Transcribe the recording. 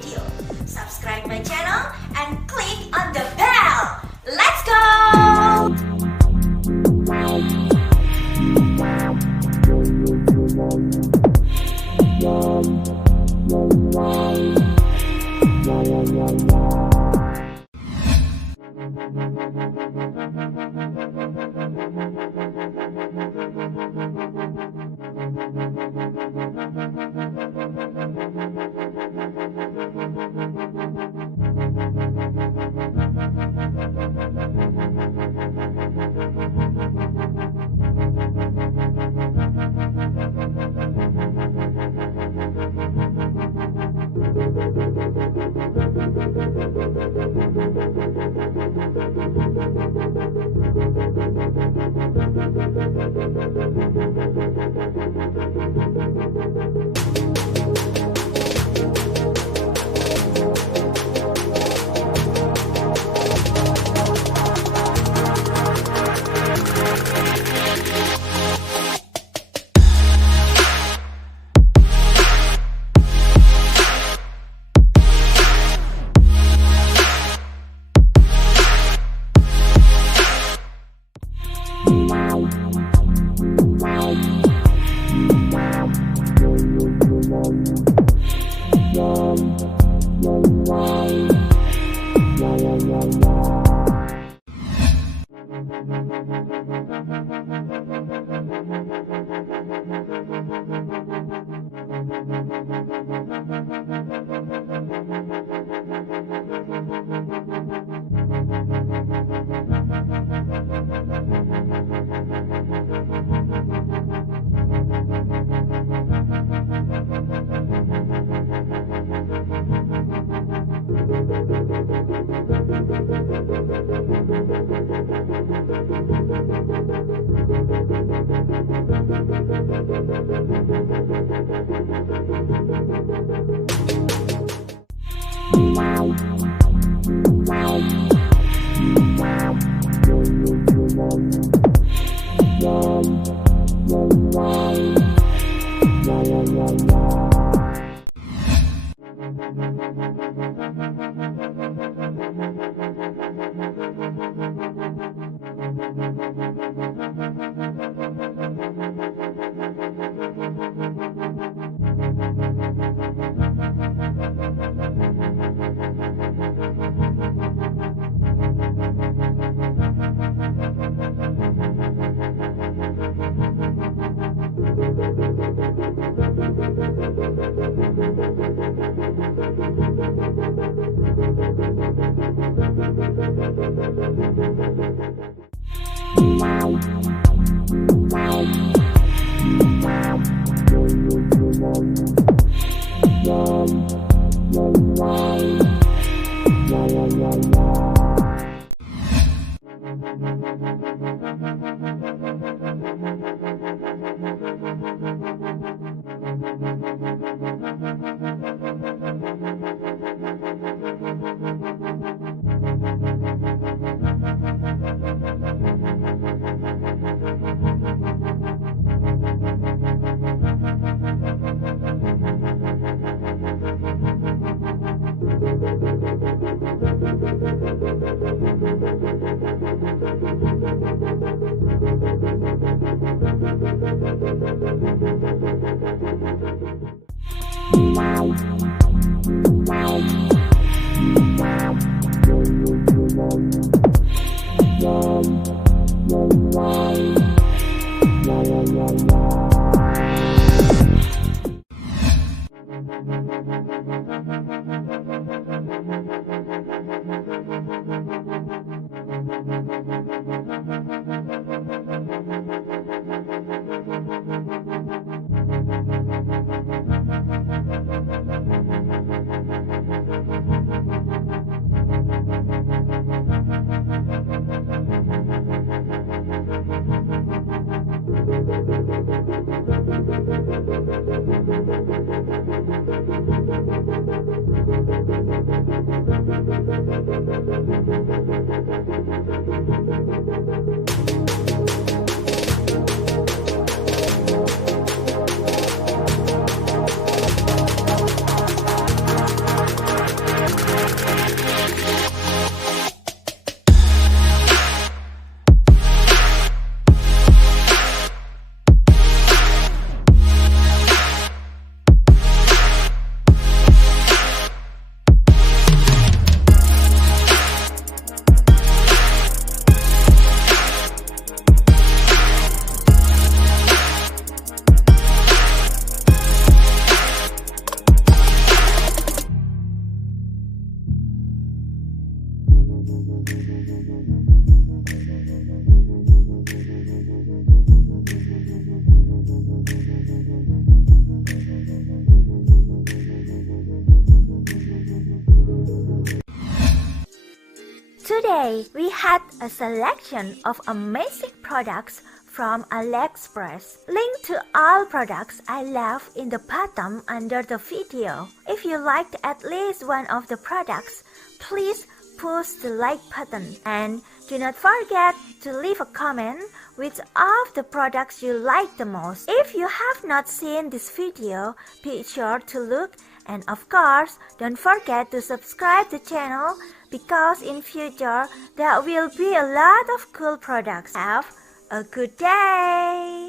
video. Subscribe my channel and click on the bell. Let's go! Today, we had a selection of amazing products from Aliexpress. Link to all products I left in the bottom under the video. If you liked at least one of the products, please push the like button. And do not forget to leave a comment which of the products you like the most. If you have not seen this video, be sure to look, and of course, don't forget to subscribe the channel because in future there will be a lot of cool products. Have a good day!